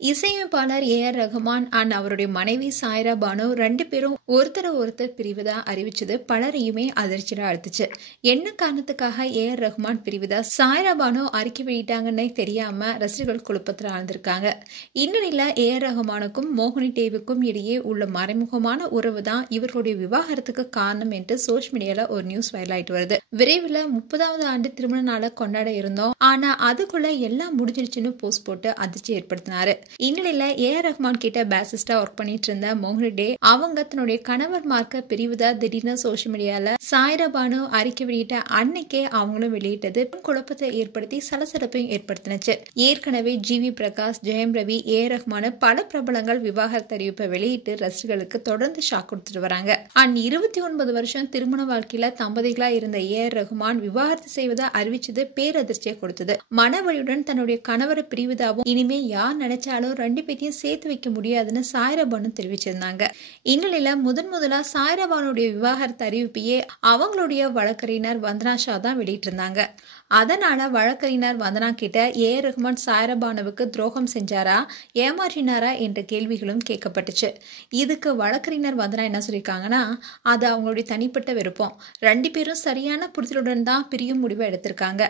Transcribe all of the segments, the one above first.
இசையமைப்பாளர் A.R.. Rahman and அவருடைய மனைவி சாய்ரா பானு 2 பேரும் ஒருத்தர் பிரிவதா அறிவிச்சது பலரையுமே அதிர்ச்சியில அழுத்துச்சு. என்ன காரணத்துக்காக ஏ.ஆர். ரஹ்மான் பிரிவதா சாய்ரா பானு அறிக்கை வெளியிட்டாங்கன்னே தெரியாம ரசிகர்கள் குழப்பத்தில் ஆழ்ந்திருக்காங்க. இந்நிலையில ஏ.ஆர். ரஹ்மானுக்கும் மோகினி டேவுக்கும் இடையே உள்ள மறைமுகமான உறவு தான் இவர்களுடைய விவாகரத்துக்கு காரணம் என்று சோஷியல் மீடியால ஒரு நியூஸ் வைரல் ஆயிட்டு வருது. விரைவில் 30வது ஆண்டு திருமண நாளை கொண்டாட இருந்தோம், ஆனா அதுக்குள்ள எல்லாம் முடிஞ்சிருச்சுன்னு போஸ்ட் போட்டு அதிர்ச்சி ஏற்படுத்தினாரு. இந்நிலையில ஏ.ஆர். ரஹ்மான் கிட்ட பேசிஸ்டா ஒர்க் பண்ணிட்டு இருந்த மோகினி டே அவங்க தன்னுடைய கணவர் மார்க்க பிரிவுதா திடீர்னு சோஷியல் மீடியால சாய்ரா பானு அறிக்கை வெளியிட்ட அன்னைக்கே அவங்களும் வெளியிட்டது குழப்பத்தை ஏற்படுத்தி சலசலப்பையும் ஏற்படுத்தினுச்சு. ஏற்கனவே ஜி.வி. பிரகாஷ், ஜெயம் ரவி, ஏ.ஆர். ரஹ்மான் பல பிரபலங்கள் விவாகரத்து அறிவிப்பை வெளியிட்டு ரசிகர்களுக்கு தொடர்ந்து ஷாக் கொடுத்துட்டு வராங்க. 29 வருஷம் திருமண வாழ்க்கையில தம்பதிகளா இருந்த ஏ.ஆர். ரஹ்மான் விவாகரத்து செய்வதா அறிவிச்சது பேரதிர்ச்சியை கொடுத்தது. மனவழியுடன் தன்னுடைய கணவரை பிரிவதாவும் இனிமே யார் நினைச்சாலும் 2 பேரையும் சேர்த்து வைக்க முடியாதுன்னு சாய்ரா பானு தெரிவிச்சிருந்தாங்க. இந்நிலையில முதலா சாய்ரா பானுடைய விவாகரத்து அறிவிப்பையே அவங்களுடைய வழக்கறிஞர் வந்தனா ஷா தான் வெளியிட்டிருந்தாங்க. அதனால வழக்கறிஞர் வந்தனா கிட்ட ஏ.ஆர். ரஹ்மான் சாய்ரா பானுவுக்கு துரோகம் செஞ்சாரா, ஏமாற்றினாரா என்ற கேள்விகளும் கேட்கப்பட்டுச்சு. இதுக்கு வழக்கறிஞர் வந்தனா என்ன சொல்லியிருக்காங்கன்னா, அது அவங்களுடைய தனிப்பட்ட விருப்பம். 2 பேரும் சரியான புரிதலுடன் தான் பிரியும் முடிவை எடுத்திருக்காங்க.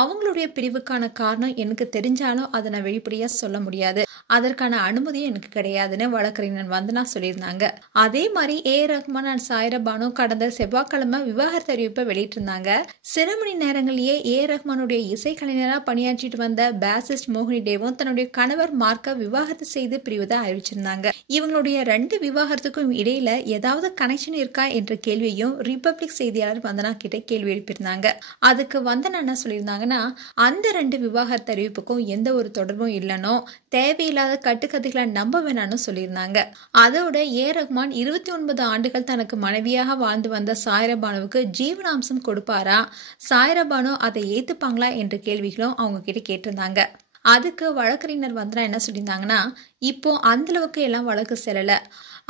அவங்களுடைய பிரிவுக்கான காரணம் எனக்கு தெரிஞ்சாலும் அதை நான் வெளிப்படையா சொல்ல முடியாது, அதற்கான அனுமதியும் எனக்கு கிடையாதுன்னு வழக்கறிஞர் வந்தனா சொல்லியிருந்தாங்க. அதே மாதிரி ஏ.ஆர். ரஹ்மான் அண்ட் சாய்ரா பானு கடந்த செவ்வாய்க்கிழமை விவாகரத்து அறிவிப்பை வெளியிட்டிருந்தாங்க. சில மணி நேரங்களிலேயே ஏ.ஆர். ரஹ்மானுடைய இசைக்கலைஞரா பணியாற்றிட்டு வந்த பேசிஸ்ட் மோகினி டேவும் தன்னுடைய கணவர் மார்க்க விவாகரத்து செய்து பிரிவதா அறிவிச்சிருந்தாங்க. இவங்களுடைய 2 விவாகரத்துக்கும் இடையில ஏதாவது கனெக்ஷன் இருக்கா என்ற கேள்வியும் ரிபப்ளிக் செய்தியாளர் வந்தனா கிட்ட கேள்வி எழுப்பியிருந்தாங்க. அதுக்கு வந்தனா என்ன சொல்லியிருந்தாங்கன்னா, அந்த 2 விவாகரத்து அறிவிப்புக்கும் எந்த ஒரு தொடர்பும் இல்லைனோ, தேவையில்லாத கட்டுக்கதைகளை நம்ப வேணாம்னு சொல்லியிருந்தாங்க. அதோட ஏ.ஆர். ரஹ்மான் 29 ஆண்டுகள் தனக்கு மனைவியாக வாழ்ந்து வந்த சாய்ரா பானுவுக்கு ஜீவனாம்சம் கொடுப்பாரா, சாய்ரா பானு அதை ஏத்துப்பாங்களா என்ற கேள்விகளும் அவங்க கிட்ட கேட்டிருந்தாங்க. அதுக்கு வழக்கறிஞர் வந்தனா என்ன சொல்லியிருந்தாங்கன்னா, இப்போ அந்த அளவுக்கு எல்லாம் வழக்கு செல்லல,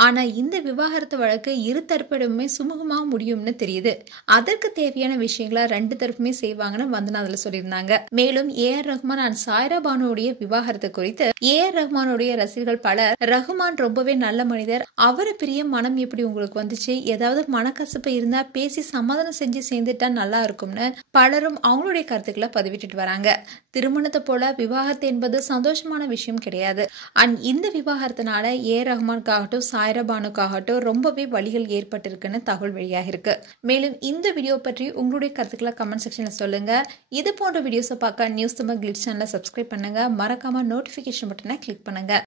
ஆனா இந்த விவாகரத்து வழக்கு இரு தரப்பிடமே சுமூகமா முடியும்னு தெரியுது, அதற்கு தேவையான விஷயங்களை 2 தரப்புமே செய்வாங்கன்னு வந்தனா அதுல சொல்லியிருந்தாங்க. மேலும் ஏ.ஆர். ரஹ்மான் அண்ட் சாய்ரா பானுடைய விவாகரத்து குறித்து ஏ.ஆர். ரஹ்மானுடைய ரசிகர்கள் பலர், ரஹ்மான் ரொம்பவே நல்ல மனிதர், அவரை பிரிய மனம் எப்படி உங்களுக்கு வந்துச்சு, ஏதாவது மனக்கசப்பு இருந்தா பேசி சமாதானம் செஞ்சு சேர்ந்துட்டா நல்லா இருக்கும்னு பலரும் அவங்களுடைய கருத்துக்களை பதிவிட்டு வராங்க. திருமணத்தை போல விவாகரத்து என்பது சந்தோஷமான விஷயம் கிடையாது. அண்ட் இந்த விவாகரத்தினால ஏ.ஆர். ரஹ்மானுக்காகட்டும் சாய்ரா பானுக்காகட்டும் ரொம்பவே வலிகள் ஏற்பட்டிருக்குன்னு தகவல் வெளியாக இருக்கு. மேலும் இந்த வீடியோ பற்றி உங்களுடைய கருத்துக்களை கமெண்ட் செக்ஷன்ல சொல்லுங்க. இது போன்ற வீடியோஸை பார்க்க நியூஸ் தமிழ் கிளிட்ஸ் சேனலை சப்ஸ்கிரைப் பண்ணுங்க. மறக்காம நோட்டிபிகேஷன் பட்டனை கிளிக் பண்ணுங்க.